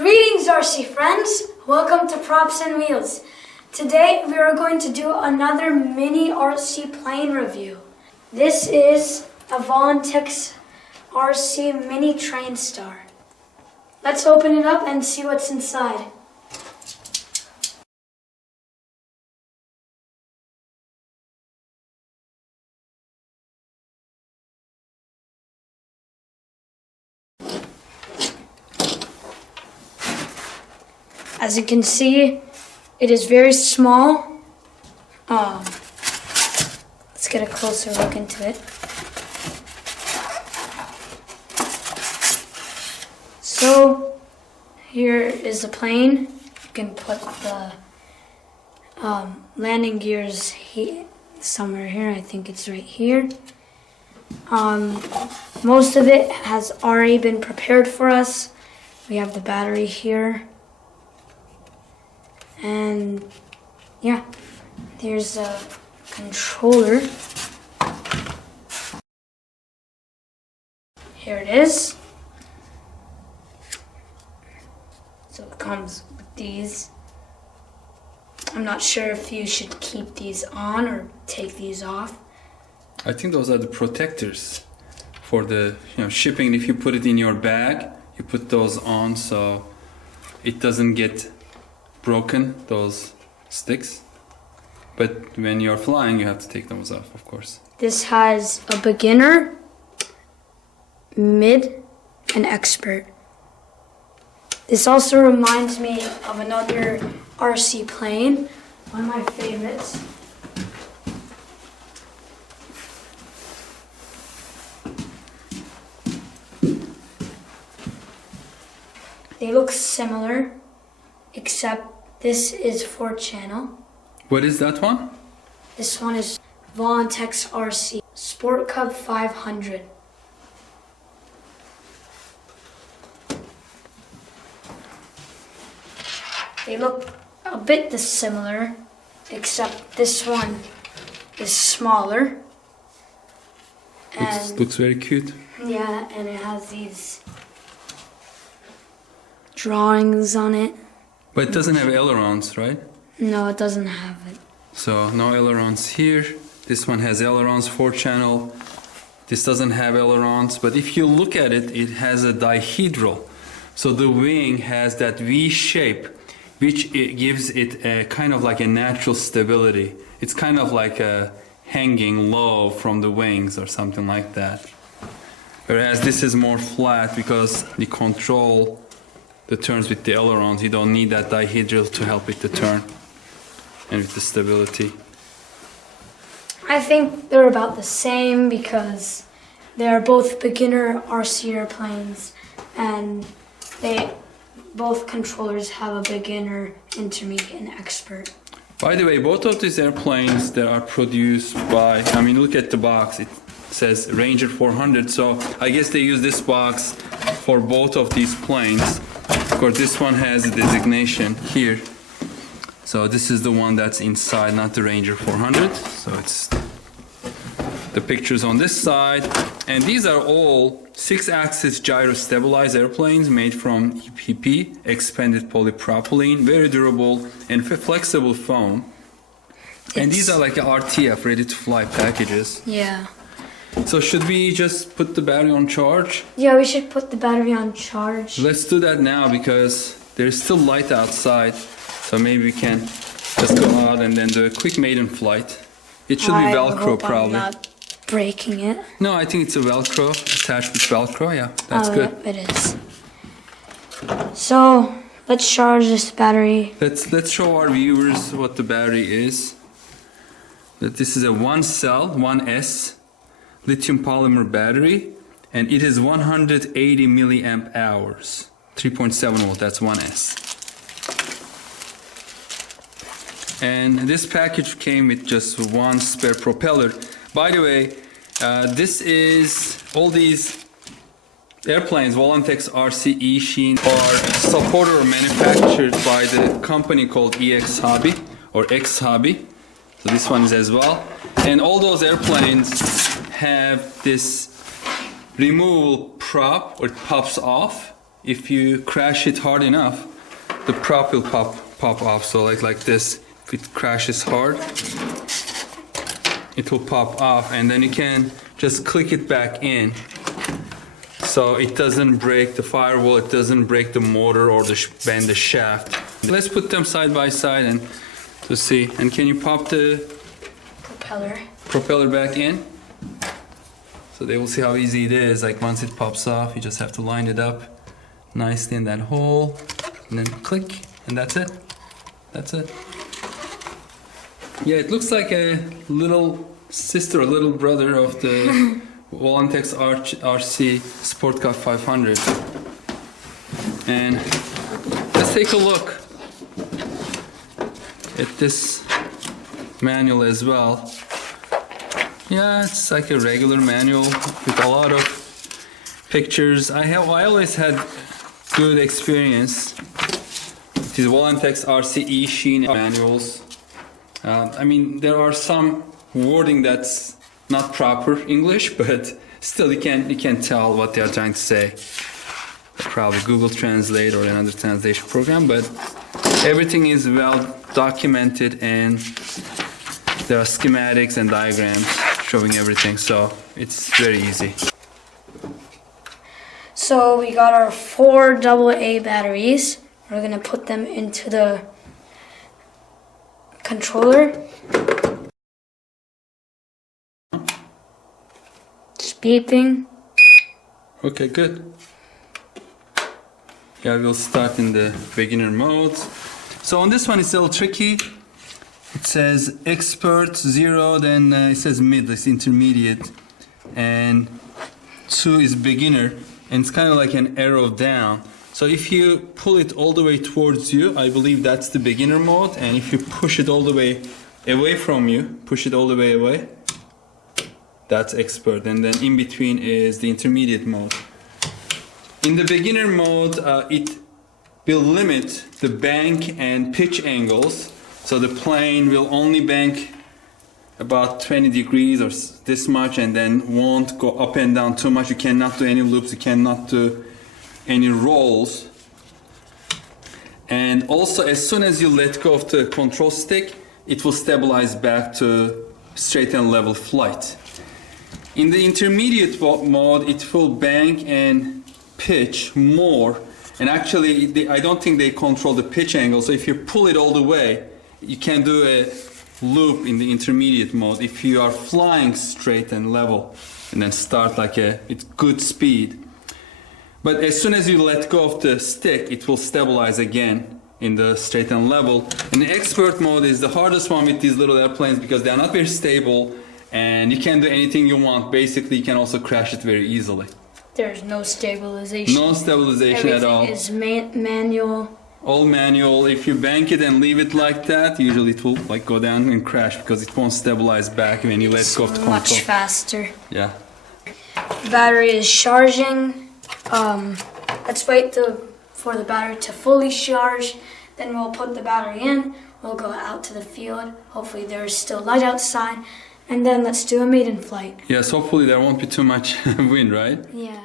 Greetings RC friends, welcome to Props and Wheels. Today we are going to do another mini RC plane review. This is a VolantexRC mini Trainstar. Let's open it up and see what's inside. As you can see, it is very small. Let's get a closer look into it. So, here is the plane. You can put the landing gears somewhere here. I think it's right here. Most of it has already been prepared for us. We have the battery here. And yeah, there's a controller. Here it is. So it comes with these. I'm not sure if you should keep these on or take these off. I think those are the protectors for the shipping. If you put it in your bag, you put those on so it doesn't get broken, those sticks. But when you're flying, you have to take those off, of course. This has a beginner, mid, and expert. This also reminds me of another RC plane, one of my favorites. They look similar, except this is 4-channel. What is that one? This one is VolantexRC Sport Cub 500. They look a bit dissimilar, except this one is smaller. And looks very cute. yeah, and it has these drawings on it. But it doesn't have ailerons, right? No, it doesn't have it. So no ailerons here. This one has ailerons, 4-channel. This doesn't have ailerons, but if you look at it, it has a dihedral. So the wing has that V shape, which it gives it a kind of like a natural stability. It's kind of like a hanging low from the wings or something like that. Whereas this is more flat because you control the turns with the ailerons. You don't need that dihedral to help with the turn and with the stability. I think they're about the same because they're both beginner RC airplanes, and both controllers have a beginner, intermediate, and expert. By the way, both of these airplanes that are produced by, look at the box, it says Ranger 400, so I guess they use this box for both of these planes. Of course, this one has a designation here. So this is the one that's inside, not the Ranger 400. So it's the pictures on this side. And these are all 6-axis gyro stabilized airplanes made from EPP, expanded polypropylene, very durable and flexible foam. And these are like RTF, ready to fly packages. Yeah. So should we just put the battery on charge? Yeah, we should put the battery on charge. Let's do that now because there's still light outside. So maybe we can just go out and then do a quick maiden flight. It should be Velcro probably. I'm not breaking it. No, I think it's a Velcro, attached with Velcro, yeah, that's good. Yep, it is. So, let's charge this battery. Let's show our viewers what the battery is. That this is a 1-cell, 1S lithium polymer battery, and it is 180 milliamp hours, 3.7 volt, that's 1S. And this package came with just one spare propeller. By the way, all these airplanes, VolantexRC E-Sheen, are supported or manufactured by the company called EX Hobby or X Hobby. So this one is as well. And all those airplanes have this removable prop, or it pops off, if you crash it hard enough, the prop will pop off. So like this, if it crashes hard, it will pop off, and then you can just click it back in. So it doesn't break the firewall, it doesn't break the motor or bend the shaft. Let's put them side by side and to see. And can you pop the propeller back in? So they will see how easy it is. Like once it pops off, you just have to line it up nicely in that hole, and then click, and that's it. That's it. Yeah, it looks like a little sister or little brother of the VolantexRC Sport Car 500. And let's take a look at this manual as well. Yeah, it's like a regular manual with a lot of pictures. I always had good experience with these VolantexRC e-sheen manuals. I mean, there are some wording that's not proper English, but still you can tell what they are trying to say. Probably Google Translate or another translation program, but everything is well documented and there are schematics and diagrams showing everything, so it's very easy. So we got our 4 AA batteries. We're gonna put them into the controller. Just beeping. Okay, good. Yeah, we'll start in the beginner mode. So on this one it's a little tricky. It says expert 0, then it says mid, it's intermediate, and 2 is beginner, and it's kind of like an arrow down. So if you pull it all the way towards you, I believe that's the beginner mode, and if you push it all the way away from you, push it all the way away, that's expert, and then in between is the intermediate mode. In the beginner mode, it will limit the bank and pitch angles. So the plane will only bank about 20 degrees or this much, and then won't go up and down too much. You cannot do any loops, you cannot do any rolls. And also, as soon as you let go of the control stick, it will stabilize back to straight and level flight. In the intermediate mode, it will bank and pitch more. And actually, I don't think they control the pitch angle. So if you pull it all the way, you can do a loop in the intermediate mode if you are flying straight and level, and then start like it's good speed. But as soon as you let go of the stick, it will stabilize again in the straight and level. And the expert mode is the hardest one with these little airplanes because they are not very stable and you can't do anything you want. Basically, you can also crash it very easily. There's no stabilization. No stabilization at all. Everything is manual. All manual. If you bank it and leave it like that, usually it will like go down and crash because it won't stabilize back when you let go of the control. Much faster. Yeah. Battery is charging. Let's wait for the battery to fully charge. Then we'll put the battery in. We'll go out to the field. Hopefully there's still light outside. And then let's do a maiden flight. Yes, hopefully there won't be too much wind, right? Yeah.